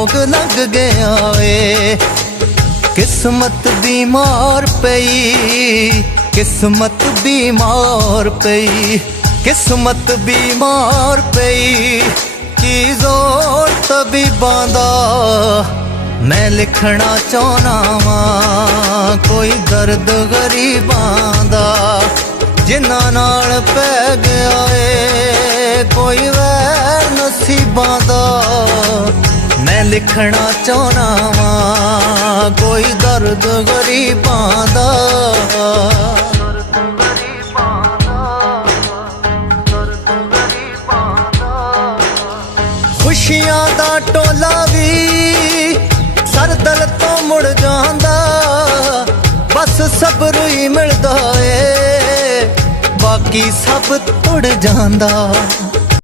जोग लग गया ए। किस्मत बीमार पई, किस्मत बीमार पई, किस्मत बीमार पई, की जोर तबीबां दा। मैं लिखना चाहना वां कोई दर्द गरीबां दा, जिन्हां नाल पै गया ए कोई वैर नसीबां दा। मैं लिखना चाहना वां कोई दर्द गरीबां दा। खुशियां दा टोला भी सरदल तो मुड़ जांदा, बस सब्र ही मिलदा ए बाकी सब तुड़ जांदा।